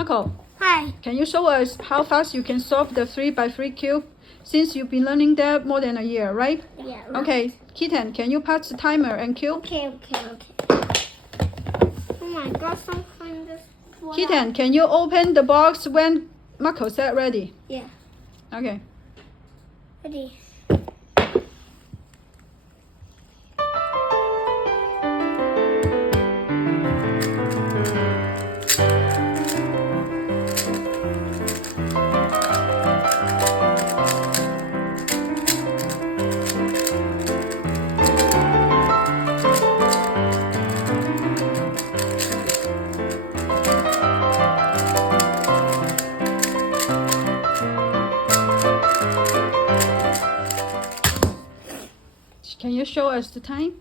Marco, Hi. can you show us how fast you can solve the 3x3 cube? Since you've been learning that more than a year, right? Yeah. Okay, Kitten, can you pause the timer and cue? Okay. Oh my God! Something just. Kitten, can you open the box when Marco said ready? Yeah. Okay. Ready. Can you show us the time?